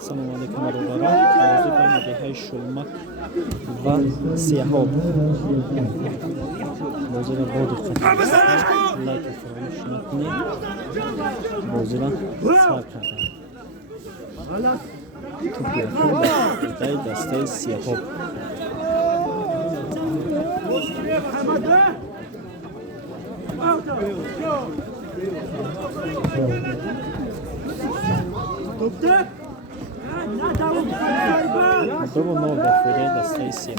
Assalomu alaykum barobarlar. Hozir ben Madihay Shulmak va Siyahob. Bozira bodi qildi. Like qilib shuni. Bozira sar qildi. Day dastay Siyahob. Double no for the Stacy.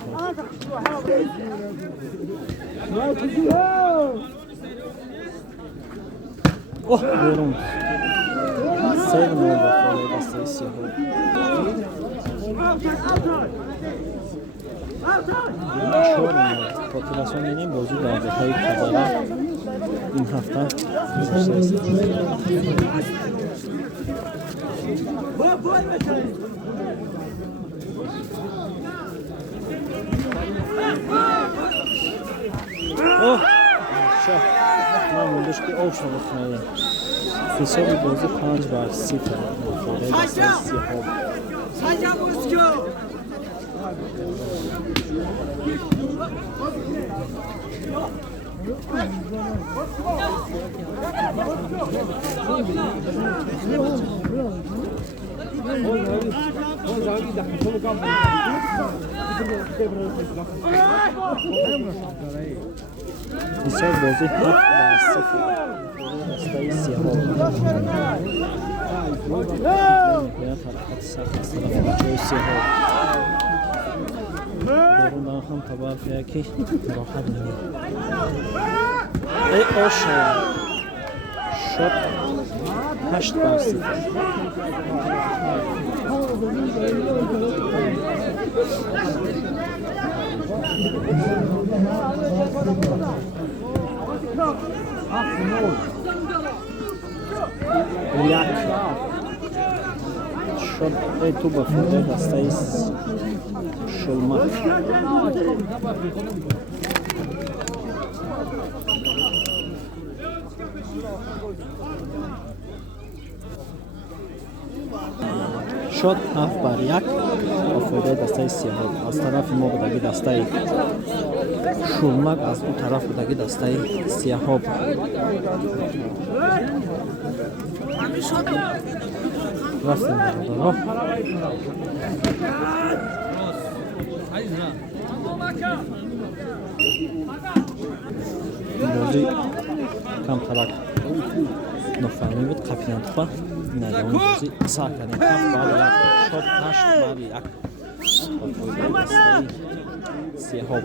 Oh, Verum. Save no for the Stacy. Population yeni bozuldu abi. Hayır kadar in hafta. Oh, şah. Ben bunu düştü oluşmalı kınayı. Fırsatı bozu panç var sıfır. Fırsat bozu var sıfır. Stacy Hall. Ya harekat safhası tarafı Stacy Hall. Bundan ham tabafiya ki rahat değil. Ey oşa. Şot 8 bas. Yak. Şot ey tuba fide dastayız. Şulmak. Shot half bariyak affoyda dastay Siyahob az тарафи мо будаги дастаи Shulmak аз ӯ тараф будаги дастаи Siyahob рафтем бародаро бози камтарак нофаҳмӣ буд капитантуха надони бози сар кардем ҳафт баъди як шот 8 баъди як ба фоидаи дастаи Siyahob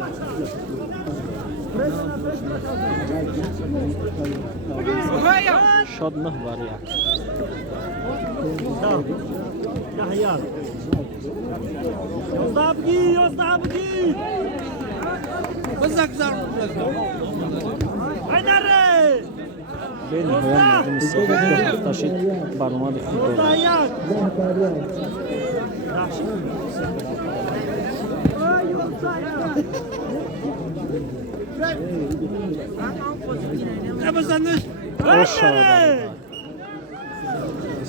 шот 9 баъди як бениҳоят мардуми Siyahob ҳафташид баромади худ дорад.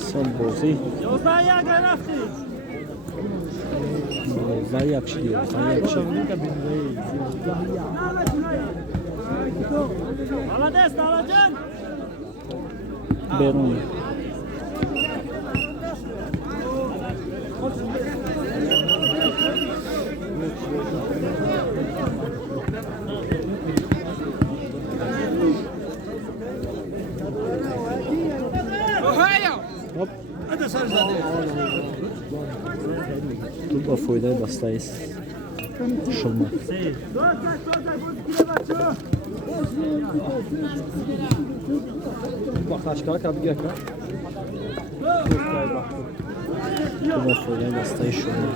Сон бозӣ 11 шид 11 шид. Берун Тут ба фоидаи дастаи Shulmak. Бахташкар кабига ка. Тут ба фоидаи дастаи Shulmak.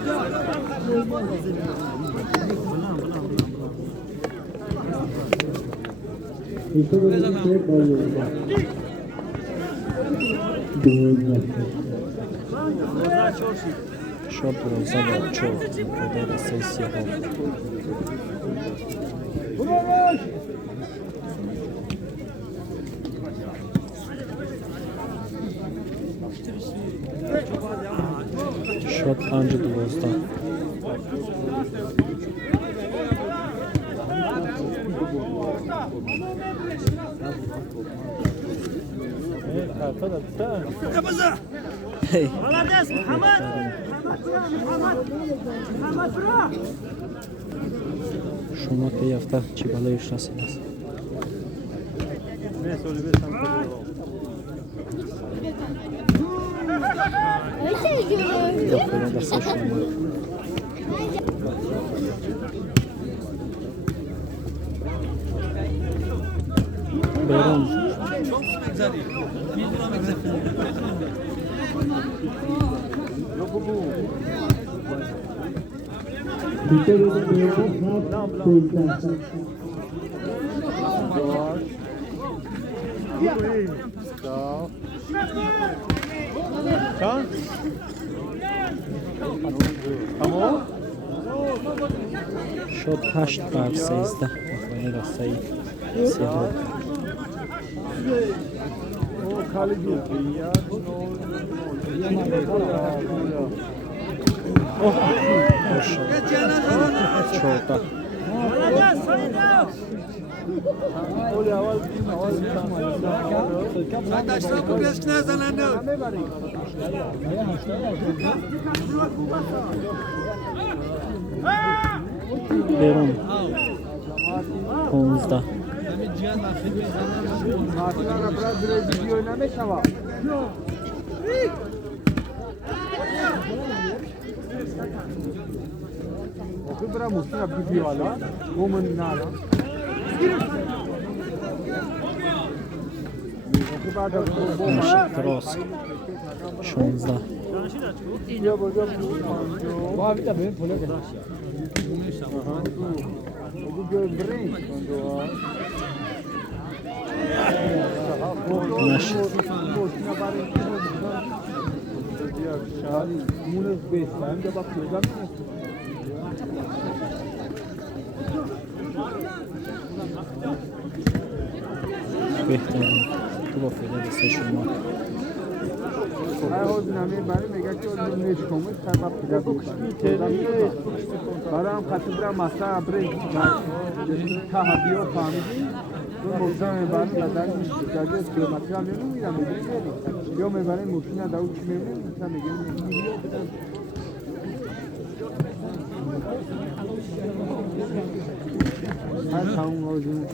Shot rozada čov, podada se Siyahob. شد 5-12 Hey. شما که یفته چی بالایش رسید است داخل دسته شما بیرون شد 8-13 مخوانی دسته سیاه شد 14 بیرون 15 راست 16 بهترین تو با فیده دسته شما برام خاطر برام مسا برای تا هدیو فهمیدی تو موضوع برام دادن جاده که مثلا نمیدونم یا میبرن ماشین داوود چی میمونه مثلا میگن هر تاون موضوع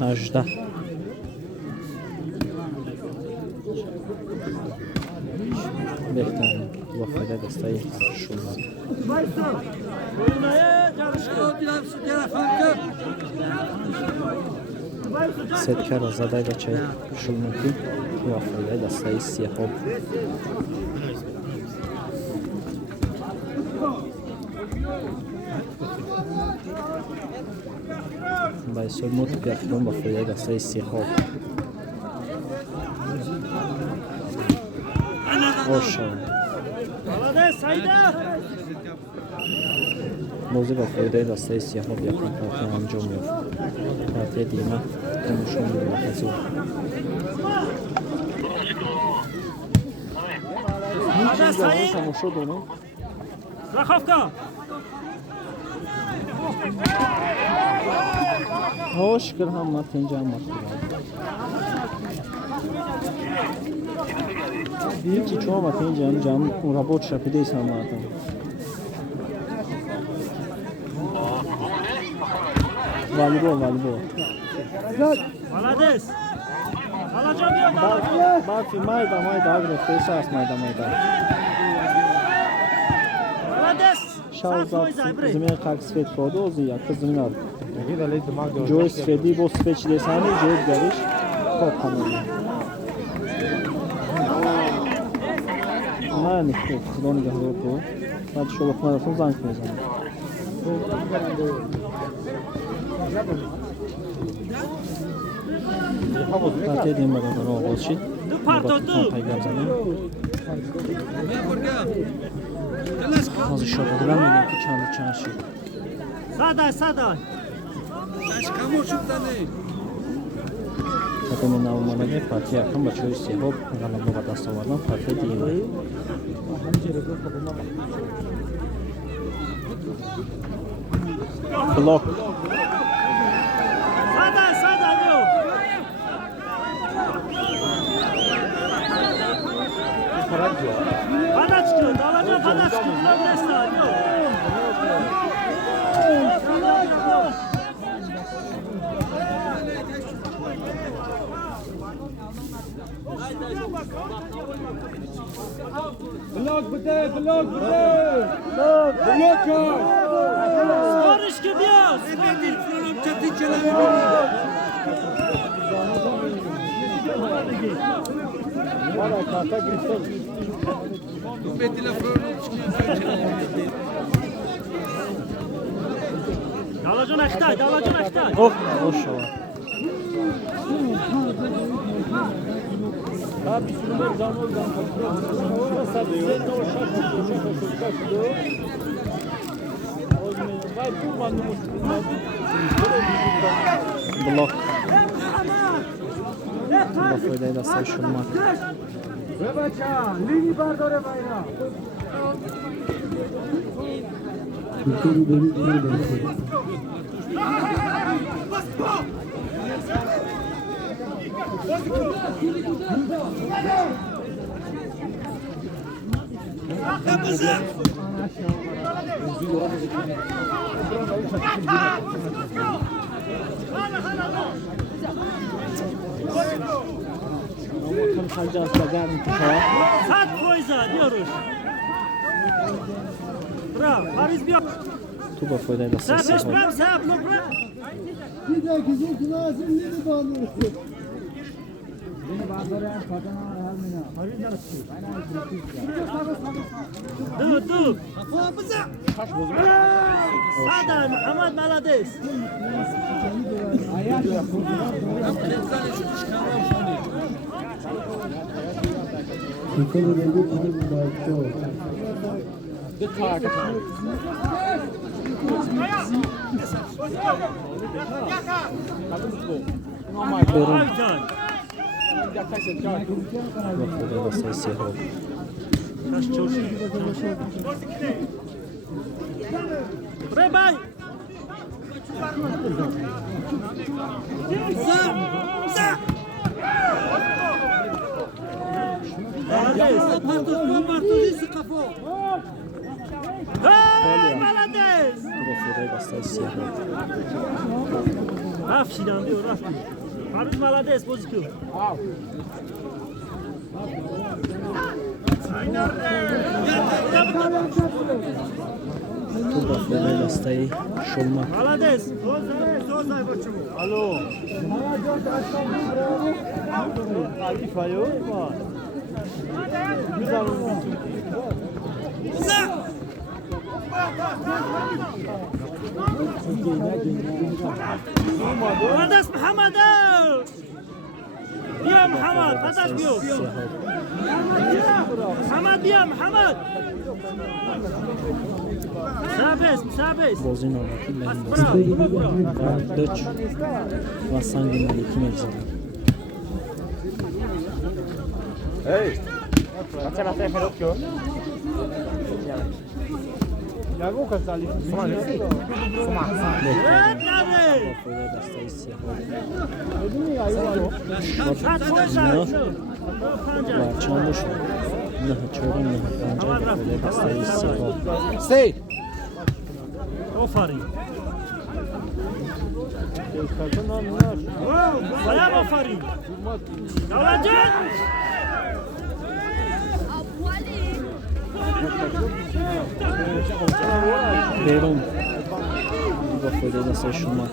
18 بهترین با فایده دسته شما سدکر از زده بچه شلمکی با فایده دسته سیاه باید سلموت بیافتون با فایده دسته سیاه آشان موضوع با فایده دسته سیاه ها بیافتون پارتی انجام میفت پارتی دیمه تماشون میده بخصور تماشا دونو Rachowka! hoş kır ham martin cam martin Dinci çoğu martin cam rabot şapide isam martin Voleybol Молодец! Alacağım ya! Bak mayda agre fesas mayda Молодец! Шаузат зимин как свет подози я кызминар Джой среди бо свеч десани джой гариш хоп хамон Мани хоп дон гахлото Бад шолохмарасон занг мезанам Партия демада дар оғоз шид пайгам занем ҳозир шодадилам мегем ки чанд шид Садай! دومین نومانده پارتی یکم با چوی سیهاب غلبه به دست آوردن پارتی دیگه بلاک Sada, meu. Padaczku, dawajcie padaczku, dobre stanie. Blok bude! Blok! Skorysz kibios. Dalacan Ektay. oh hoş ol blok با فایده دسته شما بچه لیلی برداره باینا Sat Foyza diyoruz. Bravo. Paris bir. تو با فایده دسته Serbest سیهاب bırak, sağ blok bırak. Bir dakika lazım ne bağlıyorsun? Dur. Sada Muhammed Malades. برون Aytan. با فایده دسته سیهاب Taş çalışıyor. Buraya bay. Malades. تو با فایده دسته سیهاب Rafşi'den diyor Rafşi. Paris Malades bozuk. تو با فایده دسته شما Malades. Alo. Malades Muhammed. Bia Muhammed. Pataş biyo. Muhammed bia Muhammed. Serbest. بازی نامتی Bravo. لندن Bravo. و دچ و سنگ ملیکی مگذارد Hej! Jak Łukasz dali? Evet nerede? با فایده دسته سیهاب Sat Foyza. و چند شد نه چهارم نه پنجم با فایده دسته سیهاب سی Aferin. Bayağı aferin. Yalancın. بیرون با فایده دسته شما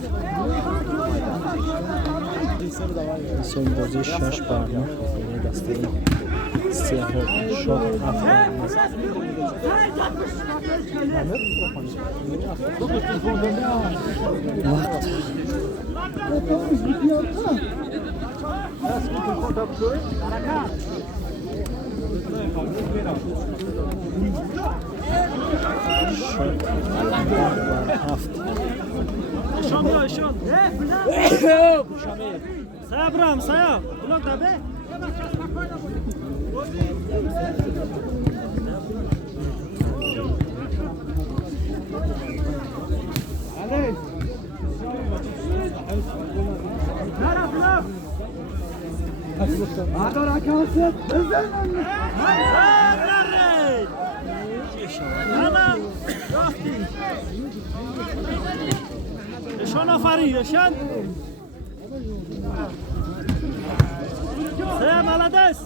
سال بازی 6 برنامه با فایده دسته سیهاب شد 7 وقت شد 7 Şam ya şam. Saya Abraham, saya. Tolong tabe. Ador akası. Ana, rafti. Nişan afari, nişan. Saya malades.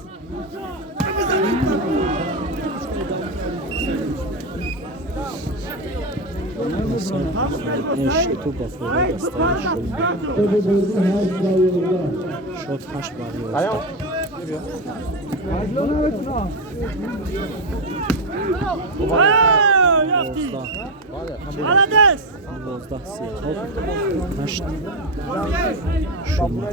شتو با فوری دستایی شد هشت باری Rafti. Malades. 12 سیاه هشت شما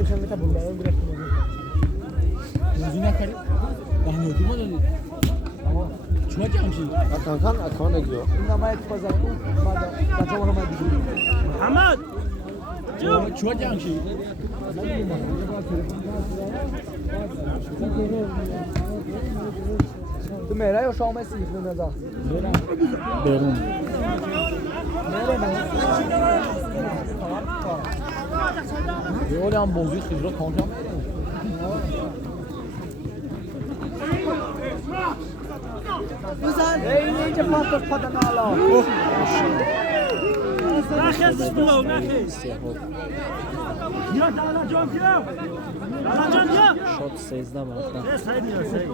Hamad. Jum. تو مهره یا شام سیخون ندا برون یه هم موضوع خیلی کانجا بزن اینجا پاتر پاتر نالا نخیزش بلو نخیز بیا دالا جان بیا دالا جان بیا شد 13 بارتا سعید بیا سعید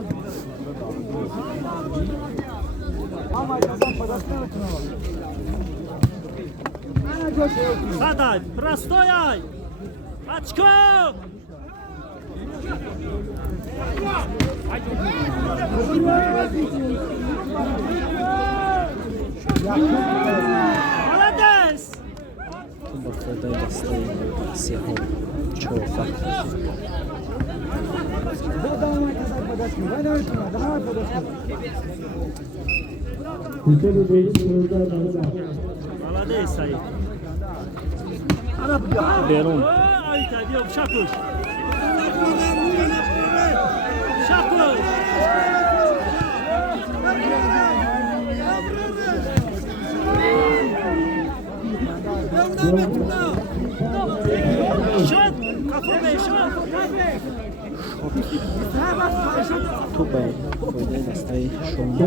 Sadaj, prostojaj! Pačko! Malades! تو با فردای دستایی سیاه چوفا Malades Said. برون Ay tabii şakuş. Şakuş. Şut! Kapı bey şut! تو با فردای دستایی شما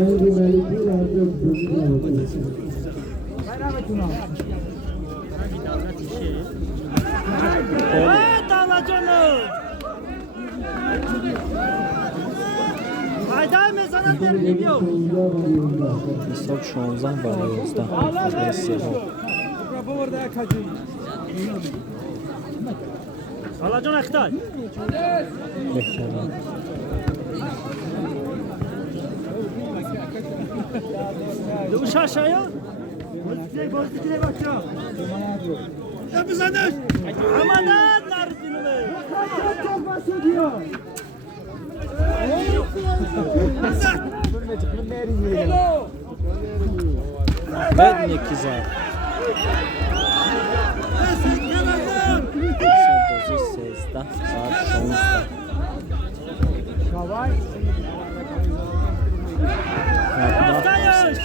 Dağla canım! Hayda mezana derim yok. حساب 16 برای 11 فردای سیاه Alacan Aktay. بهترین Dövüş aşağıya. Bozdikine bakıyor. Ya biz anne. Amanın narısını be. Çok bahsediyor. بدون کیزار بازی 13 بر 16 Aftayış.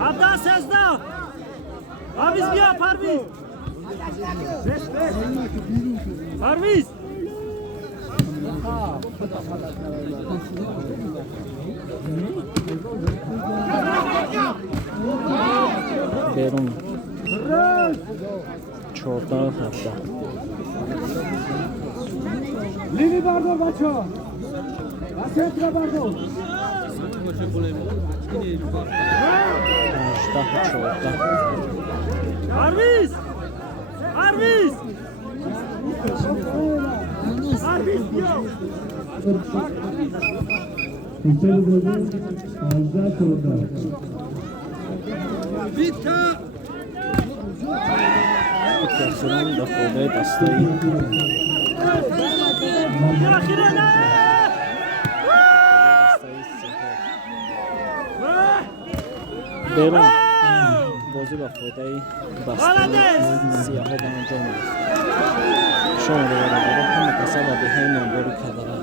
Abda Sezda. Abiz biya Parviz. Parviz. برون 14 17 Lini bardor بچه ها وسط را بردار 18 14 Parviz. Parviz. Parviz biya. کسران با فردای دستایی Akhire ne? برون بازی با فایده بسته سیاه ها در انجام است. شما رو همه کسا و به همین نامباری کردن